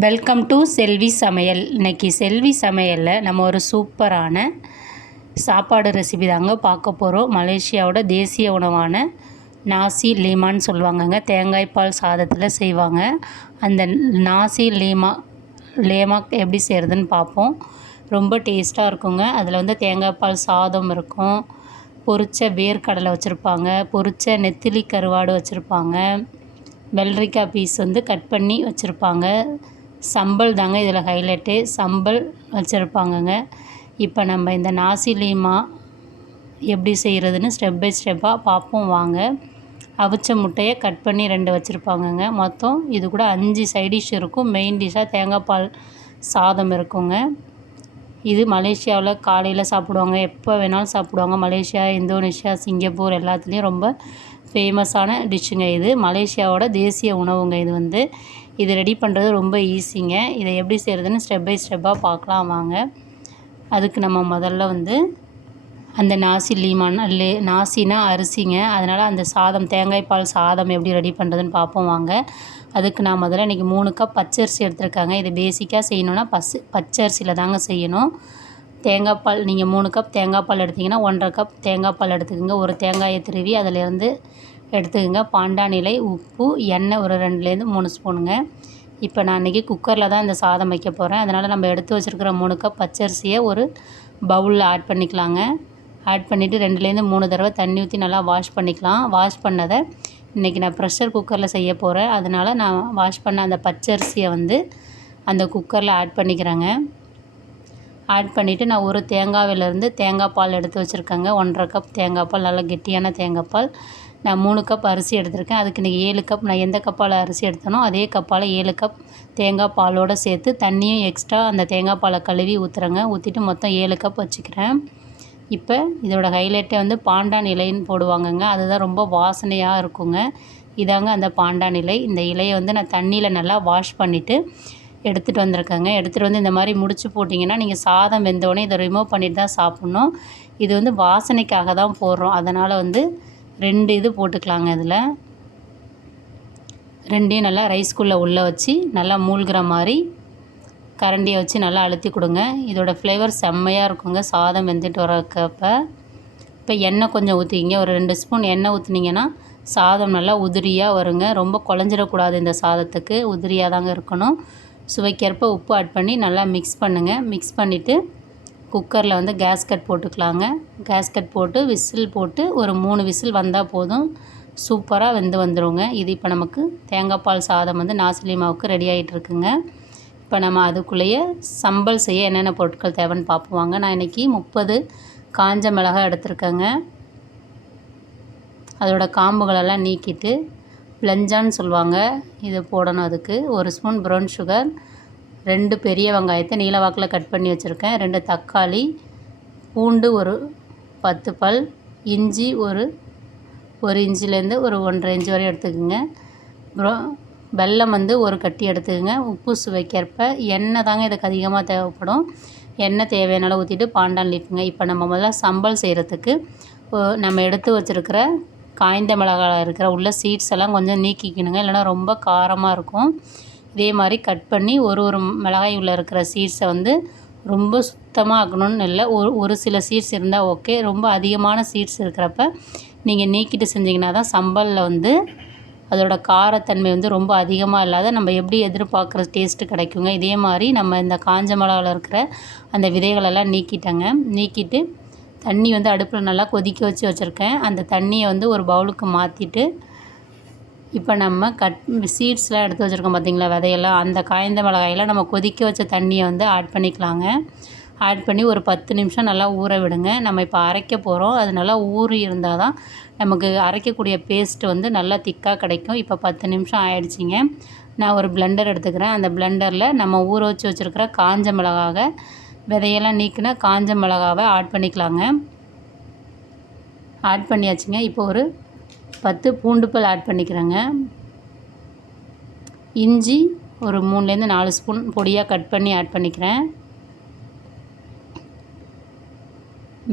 Welcome to செல்வி சமையல் இன்னைக்கு செல்வி சமையலில் நம்ம ஒரு சூப்பரான சாப்பாடு ரெசிபி தாங்க பார்க்க போகிறோம் மலேசியாவோட தேசிய உணவான நாசி லீமான்னு சொல்லுவாங்கங்க. தேங்காய் பால் சாதத்தில் செய்வாங்க. அந்த நாசி லீமா லேமாக் எப்படி செய்கிறதுன்னு பார்ப்போம். ரொம்ப டேஸ்ட்டாக இருக்குங்க. அதில் வந்து தேங்காய் பால் சாதம் இருக்கும். பொரிச்ச வேர்க்கடலை வச்சுருப்பாங்க. பொரிச்ச நெத்திலி கருவாடு வச்சுருப்பாங்க. வெள்ளரிக்காய் பீஸ் வந்து கட் பண்ணி வச்சுருப்பாங்க. சம்பல் தாங்க இதில் ஹைலைட்டு. சம்பல் வச்சுருப்பாங்கங்க. இப்போ நம்ம இந்த நாசிலீமா எப்படி செய்கிறதுன்னு ஸ்டெப் பை ஸ்டெப்பாக பார்ப்போம் வாங்க. அவிச்ச முட்டையை கட் பண்ணி ரெண்டு வச்சுருப்பாங்கங்க. மொத்தம் இது கூட அஞ்சு சைடிஷ் இருக்கும். மெயின் டிஷ்ஷாக தேங்காய் பால் சாதம் இருக்குங்க. இது மலேசியாவில் காலையில் சாப்பிடுவாங்க. எப்போ வேணாலும் சாப்பிடுவாங்க. மலேசியா இந்தோனேஷியா சிங்கப்பூர் எல்லாத்துலேயும் ரொம்ப ஃபேமஸான டிஷ்ஷுங்க இது. மலேசியாவோட தேசிய உணவுங்க இது வந்து. இது ரெடி பண்ணுறது ரொம்ப ஈஸிங்க இதை எப்படி செய்கிறதுன்னு ஸ்டெப் பை ஸ்டெப்பாக பார்க்கலாம் வாங்க. அதுக்கு நம்ம முதல்ல வந்து அந்த நாசி லீமான் லி நாசினா அரிசிங்க. அதனால் அந்த சாதம் தேங்காய் பால் சாதம் எப்படி ரெடி பண்ணுறதுன்னு பார்ப்போம் வாங்க. அதுக்கு நான் முதல்ல இன்றைக்கி மூணு கப் பச்சரிசி எடுத்திருக்காங்க. இது பேசிக்காக செய்யணுன்னா பசு பச்சரிசியில் தாங்க செய்யணும். தேங்காய் பால் நீங்கள் மூணு கப் தேங்காய் பால் எடுத்திங்கன்னா ஒன்றரை கப் தேங்காய் பால் எடுத்துக்கோங்க. ஒரு தேங்காயை திருவி அதிலேருந்து எடுத்துக்கோங்க. பாண்டான் இலை உப்பு எண்ணெய் ஒரு ரெண்டுலேருந்து மூணு ஸ்பூனுங்க. இப்போ நான் இன்றைக்கி குக்கரில் தான் இந்த சாதம் வைக்க போகிறேன் அதனால் நம்ம எடுத்து வச்சுருக்கிற மூணு கப் பச்சரிசியை ஒரு பவுலில் ஆட் பண்ணிக்கலாங்க. ஆட் பண்ணிவிட்டு ரெண்டுலேருந்து மூணு தடவை தண்ணி ஊற்றி நல்லா வாஷ் பண்ணிக்கலாம். வாஷ் பண்ணதை இன்றைக்கி நான் ப்ரெஷர் குக்கரில் செய்ய போகிறேன் அதனால் நான் வாஷ் பண்ண அந்த பச்சரிசியை வந்து அந்த குக்கரில் ஆட் பண்ணிக்கிறேங்க. ஆட் பண்ணிவிட்டு நான் ஒரு தேங்காவிலேருந்து தேங்காய் பால் எடுத்து வச்சுருக்கேங்க. ஒன்றரை கப் தேங்காய் பால் நல்லா கெட்டியான தேங்காய் பால். நான் மூணு கப் அரிசி எடுத்திருக்கேன். அதுக்கு இன்றைக்கி ஏழு கப் நான் எந்த கப்பால் அரிசி எடுத்தனோ அதே கப்பால் ஏழு கப் தேங்காய் பாலோடு சேர்த்து தண்ணியும் எக்ஸ்ட்ரா அந்த தேங்காய் பாலை கழுவி ஊற்றுறேங்க ஊற்றிட்டு மொத்தம் ஏழு கப் வச்சுக்கிறேன். இப்போ இதோட ஹைலைட்டே வந்து பாண்டான் இலைன்னு போடுவாங்கங்க. அதுதான் ரொம்ப வாசனையாக இருக்குங்க. இதாங்க அந்த பாண்டான் இலை. இந்த இலையை வந்து நான் தண்ணியில் நல்லா வாஷ் பண்ணிவிட்டு எடுத்துகிட்டு வந்திருக்கேங்க. எடுத்துகிட்டு வந்து இந்த மாதிரி முடிச்சு போட்டிங்கன்னா நீங்கள் சாதம் வெந்தோடனே இதை ரிமூவ் பண்ணிட்டு தான் சாப்பிட்ணும். இது வந்து வாசனைக்காக தான் போடுறோம். அதனால் வந்து ரெண்டு இது போட்டுக்கலாங்க இதில். ரெண்டையும் நல்லா ரைஸ்குள்ளே உள்ளே வச்சு நல்லா மூழ்கிற மாதிரி கரண்டியை வச்சு நல்லா அழுத்தி கொடுங்க. இதோட ஃப்ளேவர் செம்மையாக இருக்குங்க. சாதம் வெந்துட்டு வரக்கப்ப இப்போ எண்ணெய் கொஞ்சம் ஊற்றிக்கிங்க ஒரு ரெண்டு ஸ்பூன் எண்ணெய் ஊற்றுனீங்கன்னா சாதம் நல்லா உதிரியாக வருங்க. ரொம்ப குழஞ்சிடக்கூடாது இந்த சாதத்துக்கு. உதிரியாக தாங்க இருக்கணும். சுவைக்கேற்ப உப்பு ஆட் பண்ணி நல்லா மிக்ஸ் பண்ணுங்கள் மிக்ஸ் பண்ணிவிட்டு குக்கரில் வந்து கேஸ்கட் போட்டுக்கலாங்க. கேஸ்கட் போட்டு விசில் போட்டு ஒரு மூணு விசில் வந்தால் போதும். சூப்பராக வெந்து வந்துடுங்க இது இப்போ நமக்கு தேங்காய் பால் சாதம் வந்து நாசிலி மாவுக்கு ரெடி ஆகிட்டுருக்குங்க இப்போ நம்ம அதுக்குள்ளேயே சம்பல் செய்ய என்னென்ன பொருட்கள் தேவைன்னு பார்ப்போம். நான் இன்றைக்கி முப்பது காஞ்ச மிளகாய் எடுத்திருக்கேங்க. அதோட காம்புகளெல்லாம் நீக்கிட்டு பிளஞ்சான்னு சொல்லுவாங்க. இது போடணும் அதுக்கு. ஒரு ஸ்பூன் ப்ரௌன் சுகர் ரெண்டு பெரிய வெங்காயத்தை நீல வாக்கில் கட் பண்ணி வச்சுருக்கேன். ரெண்டு தக்காளி பூண்டு ஒரு பத்து பல் இஞ்சி ஒரு ஒரு இன்ச்சிலேருந்து ஒரு ஒன்றரை இன்ச்சு வரையும் எடுத்துக்கோங்க. அப்புறம் வெல்லம் வந்து ஒரு கட்டி எடுத்துக்கோங்க. உப்பு சுவைக்கிறப்ப எண்ணெய் தாங்க இதுக்கு அதிகமாக தேவைப்படும். எண்ணெய் தேவையான ஊற்றிட்டு பாண்டான் லீஃபுங்க. இப்போ நம்ம முதல்ல சம்பல் செய்கிறதுக்கு நம்ம எடுத்து வச்சுருக்கிற காய்ந்த மிளகாய் இருக்கிற உள்ள சீட்ஸ் எல்லாம் கொஞ்சம் நீக்கிக்கணுங்க. இல்லைனா ரொம்ப காரமாக இருக்கும். இதே மாதிரி கட் பண்ணி ஒரு ஒரு மிளகாய் உள்ளே இருக்கிற சீட்ஸை வந்து ரொம்ப சுத்தமாக ஆக்கணும்னு இல்லை. ஒரு ஒரு சில சீட்ஸ் இருந்தால் ஓகே ரொம்ப அதிகமான சீட்ஸ் இருக்கிறப்ப நீங்கள் நீக்கிட்டு செஞ்சிங்கன்னா தான் சம்பலில் வந்து அதோட காரத்தன்மை வந்து ரொம்ப அதிகமாக இல்லாத நம்ம எப்படி எதிர்பார்க்குற டேஸ்ட்டு கிடைக்குங்க. இதே மாதிரி நம்ம இந்த காஞ்ச மிளகாவில் இருக்கிற அந்த விதைகளெல்லாம் நீக்கிட்டேங்க. நீக்கிட்டு தண்ணி வந்து அடுப்பில் நல்லா கொதிக்க வச்சு வச்சுருக்கேன். அந்த தண்ணியை வந்து ஒரு பவுலுக்கு மாற்றிட்டு இப்போ நம்ம கட் சீட்ஸ்லாம் எடுத்து வச்சுருக்கோம் பார்த்திங்களா விதையெல்லாம். அந்த காய்ந்த மிளகாயெல்லாம் நம்ம கொதிக்க வச்ச தண்ணியை வந்து ஆட் பண்ணிக்கலாங்க. ஆட் பண்ணி ஒரு பத்து நிமிஷம் நல்லா ஊற விடுங்க. நம்ம இப்போ அரைக்க போகிறோம் அது நல்லா ஊறி இருந்தால் தான் நமக்கு அரைக்கக்கூடிய பேஸ்ட்டு வந்து நல்லா திக்காக கிடைக்கும். இப்போ பத்து நிமிஷம் ஆயிடுச்சிங்க. நான் ஒரு பிளெண்டர் எடுத்துக்கிறேன். அந்த பிளெண்டரில் நம்ம ஊற வச்சு வச்சுருக்கிற காஞ்ச மிளகாக விதையெல்லாம் நீக்கினா காஞ்ச மிளகாவை ஆட் பண்ணிக்கலாங்க. ஆட் பண்ணியாச்சுங்க. இப்போ ஒரு பத்து பூண்டுப்பல் ஆட் பண்ணிக்கிறேங்க. இஞ்சி ஒரு மூணுலேருந்து நாலு ஸ்பூன் பொடியாக கட் பண்ணி ஆட் பண்ணிக்கிறேன்.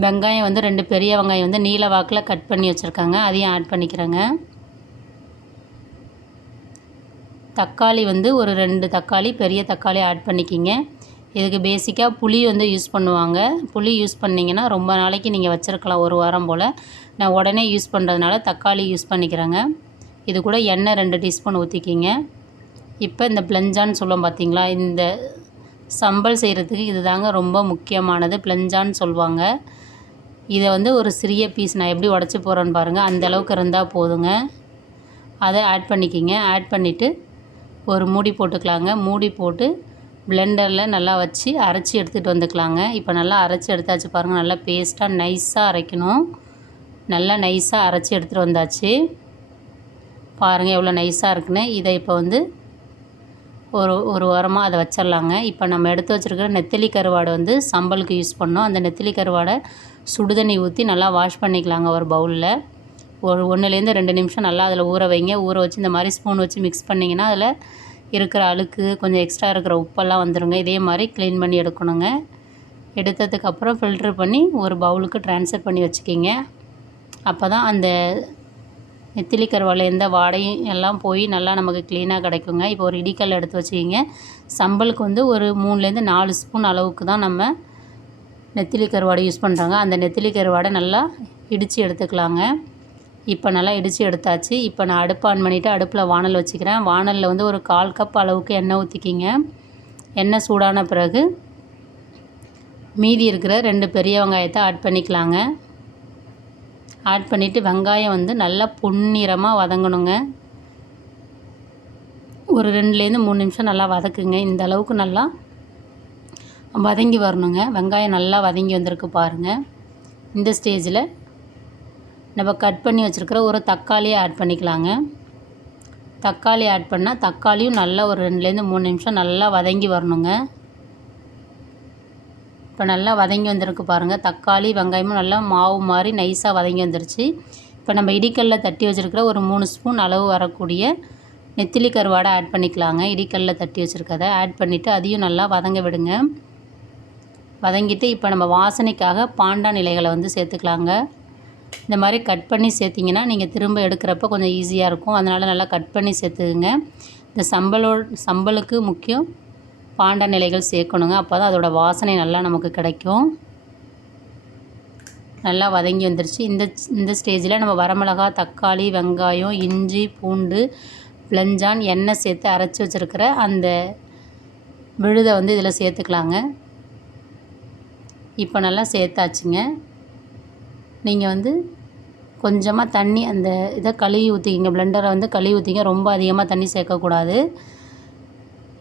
வெங்காயம் வந்து ரெண்டு பெரிய வெங்காயம் வந்து நீல வாக்கில் கட் பண்ணி வச்சுருக்காங்க. அதையும் ஆட் பண்ணிக்கிறேங்க. தக்காளி வந்து ஒரு ரெண்டு தக்காளி பெரிய தக்காளி ஆட் பண்ணிக்கிங்க. இதுக்கு பேசிக்காக புளி வந்து யூஸ் பண்ணுவாங்க. புளி யூஸ் பண்ணிங்கன்னா ரொம்ப நாளைக்கு நீங்கள் வச்சுருக்கலாம் ஒரு வாரம் போல். நான் உடனே யூஸ் பண்ணுறதுனால தக்காளி யூஸ் பண்ணிக்கிறேங்க. இது கூட எண்ணெய் ரெண்டு டீஸ்பூன் ஊற்றிக்கிங்க இப்போ இந்த பிளஞ்சான்னு சொல்லுவோம் பார்த்தீங்களா இந்த சம்பல் செய்கிறதுக்கு இது தாங்க ரொம்ப முக்கியமானது பிளஞ்சான்னு சொல்லுவாங்க. இதை வந்து ஒரு சிறிய பீஸ் நான் எப்படி உடச்சி போகிறேன்னு பாருங்கள் அந்தளவுக்கு இருந்தால் போதுங்க. அதை ஆட் பண்ணிக்கிங்க. ஆட் பண்ணிவிட்டு ஒரு மூடி போட்டுக்கலாங்க. மூடி போட்டு பிளெண்டரில் நல்லா வச்சு அரைச்சி எடுத்துகிட்டு வந்துக்கலாங்க. இப்போ நல்லா அரைச்சி எடுத்தாச்சு பாருங்கள் நல்லா பேஸ்ட்டாக நைஸாக அரைக்கணும். நல்லா நைஸாக அரைச்சி எடுத்துகிட்டு வந்தாச்சு. பாருங்கள் எவ்வளோ நைஸாக இருக்குன்னு. இதை இப்போ வந்து ஒரு ஒரு வாரமாக அதை வச்சிடலாங்க இப்போ நம்ம எடுத்து வச்சுருக்கிற நெத்திலி கருவாடை வந்து சம்பலுக்கு யூஸ் பண்ணோம் அந்த நெத்திலி கருவாடை சுடுதண்ணி ஊற்றி நல்லா வாஷ் பண்ணிக்கலாங்க ஒரு பவுலில் ஒரு ஒன்றுலேருந்து ரெண்டு நிமிஷம் நல்லா அதில் ஊற வைங்க. ஊற வச்சு இந்த மாதிரி ஸ்பூன் வச்சு மிக்ஸ் பண்ணிங்கன்னா அதில் இருக்கிற அழுக்கு கொஞ்சம் எக்ஸ்ட்ரா இருக்கிற உப்பெல்லாம் வந்துடுங்க இதே மாதிரி க்ளீன் பண்ணி எடுக்கணுங்க. எடுத்ததுக்கப்புறம் ஃபில்ட்ரு பண்ணி ஒரு பவுலுக்கு ட்ரான்ஸ்ஃபர் பண்ணி வச்சுக்கிங்க. அப்போ தான் அந்த நெத்திலி கருவாவில் எந்த வாடையும் எல்லாம் போய் நல்லா நமக்கு க்ளீனாக கிடைக்குங்க. இப்போ ஒரு இடிக்கல் எடுத்து வச்சுக்கிங்க. சம்பலுக்கு வந்து ஒரு மூணுலேருந்து நாலு ஸ்பூன் அளவுக்கு தான் நம்ம நெத்திலி கருவாடை யூஸ் பண்ணுறாங்க அந்த நெத்திலி கருவாடை நல்லா இடித்து எடுத்துக்கலாங்க. இப்போ நல்லா இடித்து எடுத்தாச்சு. இப்போ நான் அடுப்பு ஆன் பண்ணிவிட்டு அடுப்பில் வானல் வச்சுக்கிறேன். வானலில் வந்து ஒரு கால் கப் அளவுக்கு எண்ணெய் ஊற்றிக்கிங்க எண்ணெய் சூடான பிறகு மீதி இருக்கிற ரெண்டு பெரிய வெங்காயத்தை ஆட் பண்ணிக்கலாங்க. ஆட் பண்ணிவிட்டு வெங்காயம் வந்து நல்லா பொன்னிறமாக வதங்கணுங்க. ஒரு ரெண்டுலேருந்து மூணு நிமிஷம் நல்லா வதக்குங்க. இந்த அளவுக்கு நல்லா வதங்கி வரணுங்க. வெங்காயம் நல்லா வதங்கி வந்திருக்கு பாருங்கள் இந்த ஸ்டேஜில் நம்ம கட் பண்ணி வச்சுருக்கிற ஒரு தக்காளியை ஆட் பண்ணிக்கலாங்க. தக்காளி ஆட் பண்ணால் தக்காளியும் நல்லா ஒரு ரெண்டுலேருந்து மூணு நிமிஷம் நல்லா வதங்கி வரணுங்க. இப்போ நல்லா வதங்கி வந்திருக்கு பாருங்கள் தக்காளி வெங்காயமும் நல்லா மாவு மாதிரி நைஸாக வதங்கி வந்துருச்சு. இப்போ நம்ம இடிக்கல்ல தட்டி வச்சுருக்கிற ஒரு மூணு ஸ்பூன் அளவு வரக்கூடிய நெத்திலி கருவாடை ஆட் பண்ணிக்கலாங்க. இடிக்கல்ல தட்டி வச்சுருக்கதை ஆட் பண்ணிவிட்டு அதையும் நல்லா வதங்க விடுங்க. வதங்கிட்டு இப்போ நம்ம வாசனைக்காக பாண்டான் இலைகளை வந்து சேர்த்துக்கலாங்க. இந்த மாதிரி கட் பண்ணி சேர்த்திங்கன்னா நீங்கள் திரும்ப எடுக்கிறப்ப கொஞ்சம் ஈஸியாக இருக்கும். அதனால் நல்லா கட் பண்ணி சேர்த்துக்குங்க. இந்த சம்பளோ சம்பளுக்கு முக்கியம் பாண்ட நிலைகள் சேர்க்கணுங்க. அப்போ தான் அதோடய வாசனை நல்லா நமக்கு கிடைக்கும். நல்லா வதங்கி வந்துருச்சு. இந்த இந்த ஸ்டேஜில் நம்ம வரமிளகா தக்காளி வெங்காயம் இஞ்சி பூண்டு பிளஞ்சான் எண்ணெய் சேர்த்து அரைச்சி வச்சுருக்கிற அந்த விழுதை வந்து இதில் சேர்த்துக்கலாங்க. இப்போ நல்லா சேர்த்தாச்சுங்க. நீங்கள் வந்து கொஞ்சமாக தண்ணி அந்த இதை கழுவி ஊற்றிக்கிங்க பிளெண்டரை வந்து கழுவி ஊற்றிங்க ரொம்ப அதிகமாக தண்ணி சேர்க்கக்கூடாது.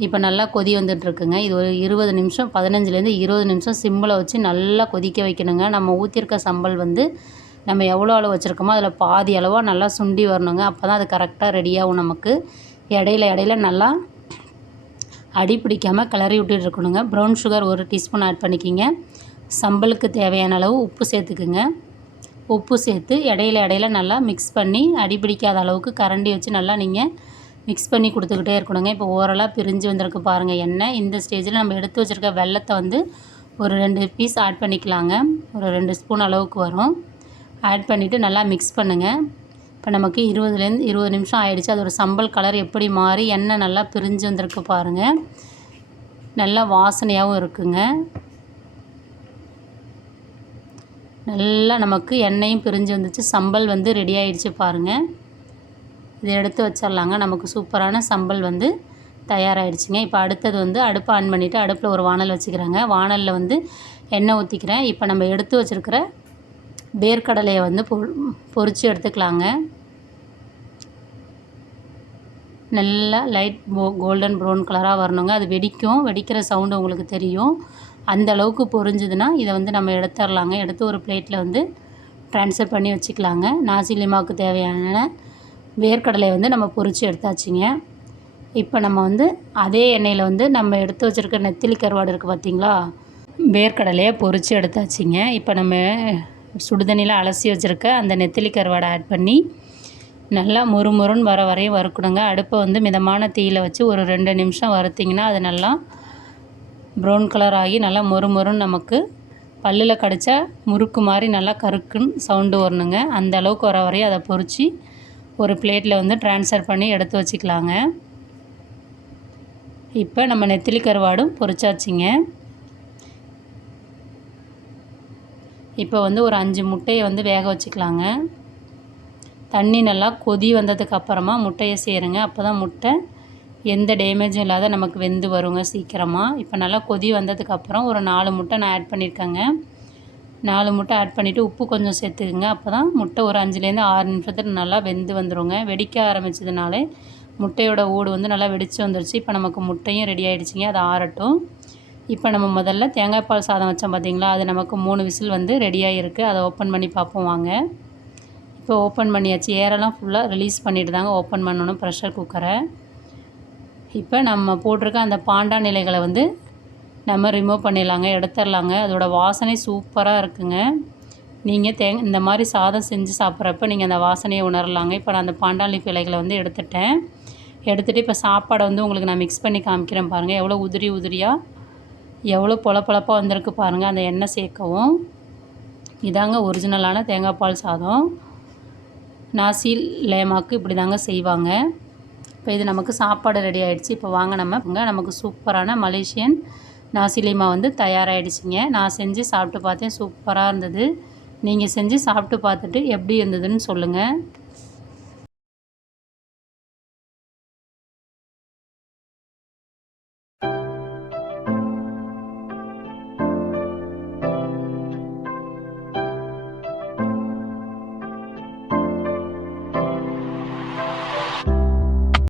இப்போ நல்லா கொதி வந்துட்டுருக்குங்க. இது ஒரு இருபது நிமிஷம் பதினஞ்சுலேருந்து இருபது நிமிஷம் சிம்மில் வச்சு நல்லா கொதிக்க வைக்கணுங்க. நம்ம ஊற்றிருக்க சம்பல் வந்து நம்ம எவ்வளோ அளவு வச்சுருக்கோமோ அதில் பாதி அளவாக நல்லா சுண்டி வரணுங்க. அப்போ தான் அது கரெக்டாக ரெடியாகும் நமக்கு. இடையில இடையில நல்லா அடி பிடிக்காமல் கிளறி விட்டுட்டு இருக்கணுங்க ப்ரௌன் சுகர் ஒரு டீஸ்பூன் ஆட் பண்ணிக்கிங்க. சம்பலுக்கு தேவையான அளவு உப்பு சேர்த்துக்குங்க. உப்பு சேர்த்து இடையில இடையில நல்லா மிக்ஸ் பண்ணி அடி பிடிக்காத அளவுக்கு கரண்டி வச்சு நல்லா நீங்கள் மிக்ஸ் பண்ணி கொடுத்துக்கிட்டே இருக்கணுங்க. இப்போ ஓரலாக பிரிஞ்சு வந்திருக்கு பாருங்கள் எண்ணெய். இந்த ஸ்டேஜில் நம்ம எடுத்து வச்சுருக்க வெள்ளத்தை வந்து ஒரு ரெண்டு பீஸ் ஆட் பண்ணிக்கலாங்க. ஒரு ரெண்டு ஸ்பூன் அளவுக்கு வரும். ஆட் பண்ணிவிட்டு நல்லா மிக்ஸ் பண்ணுங்கள் இப்போ நமக்கு இருபதுலேருந்து இருபது நிமிஷம் ஆயிடுச்சு. அது ஒரு சம்பல் கலர் எப்படி மாறி எண்ணெய் நல்லா பிரிஞ்சு வந்திருக்கு பாருங்கள் நல்லா வாசனையாகவும் இருக்குங்க. நல்லா நமக்கு எண்ணெயும் பிரிஞ்சு வந்துச்சு. சம்பல் வந்து ரெடி ஆகிடுச்சு பாருங்கள் இதை எடுத்து வச்சிடலாங்க. நமக்கு சூப்பரான சம்பல் வந்து தயாராகிடுச்சிங்க இப்போ அடுத்தது வந்து அடுப்பை ஆன் பண்ணிவிட்டு அடுப்பில் ஒரு வானல் வச்சுக்கிறாங்க. வானலில் வந்து எண்ணெய் ஊற்றிக்கிறேன் இப்போ நம்ம எடுத்து வச்சுருக்கிற வேர்க்கடலையை வந்து பொ பொறிச்சு எடுத்துக்கலாங்க. நல்லா லைட் கோல்டன் ப்ரௌன் கலராக வரணுங்க. அது வெடிக்கும். வெடிக்கிற சவுண்டு உங்களுக்கு தெரியும். அந்த அளவுக்கு பொரிஞ்சதுன்னா இதை வந்து நம்ம எடுத்துடலாங்க. எடுத்து ஒரு பிளேட்டில் வந்து ட்ரான்ஸ்ஃபர் பண்ணி வச்சுக்கலாங்க. நாசிலிமாவுக்கு தேவையான வேர்க்கடலை வந்து நம்ம பொறிச்சு எடுத்தாச்சுங்க. இப்போ நம்ம வந்து அதே எண்ணெயில் வந்து நம்ம எடுத்து வச்சுருக்க நெத்திலி கருவாடு இருக்குது பார்த்திங்களா? வேர்க்கடலையை பொறிச்சு எடுத்தாச்சுங்க. இப்போ நம்ம சுடுதண்ணியில் அலசி வச்சுருக்க அந்த நெத்திலி கருவாடை ஆட் பண்ணி நல்லா முறுமுறுன்னு வர வரையும் வறுக்கணுங்க. அடுப்பை வந்து மிதமான தீயில் வச்சு ஒரு ரெண்டு நிமிஷம் வறுத்திங்கன்னா அது நல்லா ப்ரௌன் கலர் ஆகி நல்லா மொறுமொறுன்னு நமக்கு பல்லில் கடித்தா முறுக்கு மாதிரி நல்லா கருக்குன்னு சவுண்டு வரணுங்க. அந்த அளவுக்கு வர வரையும் அதை பொறிச்சு ஒரு பிளேட்டில் வந்து ட்ரான்ஸ்ஃபர் பண்ணி எடுத்து வச்சுக்கலாங்க. இப்போ நம்ம நெத்திலி கருவாடும் பொறிச்சாச்சுங்க. இப்போ வந்து ஒரு அஞ்சு முட்டையை வந்து வேக வச்சுக்கலாங்க. தண்ணி நல்லா கொதி வந்ததுக்கு அப்புறமா முட்டையை செய்கிறேங்க அப்போ தான் முட்டை எந்த டேமேஜும் இல்லாத நமக்கு வெந்து வருங்க சீக்கிரமாக இப்போ நல்லா கொதி வந்ததுக்கப்புறம் ஒரு நாலு முட்டை நான் ஆட் பண்ணியிருக்கேங்க நாலு முட்டை ஆட் பண்ணிவிட்டு உப்பு கொஞ்சம் சேர்த்துக்குங்க. அப்போ தான் முட்டை ஒரு அஞ்சுலேருந்து ஆறு நிமிஷத்தில் நல்லா வெந்து வந்துடுங்க வெடிக்க ஆரம்பிச்சதுனாலே முட்டையோட ஊடு வந்து நல்லா வெடித்து வந்துருச்சு. இப்போ நமக்கு முட்டையும் ரெடி ஆகிடுச்சிங்க அது ஆறட்டும். இப்போ நம்ம முதல்ல தேங்காய் பால் சாதம் வச்சோம் பார்த்தீங்களா அது நமக்கு மூணு விசில் வந்து ரெடியாக இருக்குது அதை ஓப்பன் பண்ணி பார்ப்போம் வாங்க. இப்போ ஓப்பன் பண்ணியாச்சு. ஏரெல்லாம் ஃபுல்லாக ரிலீஸ் பண்ணிட்டு தாங்க ஓப்பன் பண்ணணும். ப்ரெஷர் குக்கரை இப்போ நம்ம போட்டிருக்க அந்த பாண்டா நிலைகளை வந்து நம்ம ரிமூவ் பண்ணிடலாங்க எடுத்துடலாங்க. அதோட வாசனை சூப்பராக இருக்குங்க. நீங்கள் தேங் இந்த மாதிரி சாதம் செஞ்சு சாப்பிட்றப்ப நீங்கள் அந்த வாசனையை உணரலாங்க. இப்போ நான் அந்த பாண்டாலி இலைகளை வந்து எடுத்துட்டேன். எடுத்துகிட்டு இப்போ சாப்பாடை வந்து உங்களுக்கு நான் மிக்ஸ் பண்ணி காமிக்கிறேன் பாருங்கள் எவ்வளோ உதிரி உதிரியாக எவ்வளோ பொழப்பழப்பாக வந்திருக்கு பாருங்கள் அந்த எண்ணெய் சேர்க்கவும். இதாங்க ஒரிஜினலான தேங்காய் பால் சாதம். நாசி லேமாக்கு இப்படி தாங்க செய்வாங்க. இப்போ இது நமக்கு சாப்பாடு ரெடி ஆகிடுச்சு இப்போ வாங்க நம்ம. இங்கே நமக்கு சூப்பரான மலேசியன் நாசிலிமா வந்து தயாராகிடுச்சிங்க நான் செஞ்சு சாப்பிட்டு பார்த்தேன். சூப்பராக இருந்தது. நீங்கள் செஞ்சு சாப்பிட்டு பார்த்துட்டு எப்படி இருந்ததுன்னு சொல்லுங்கள்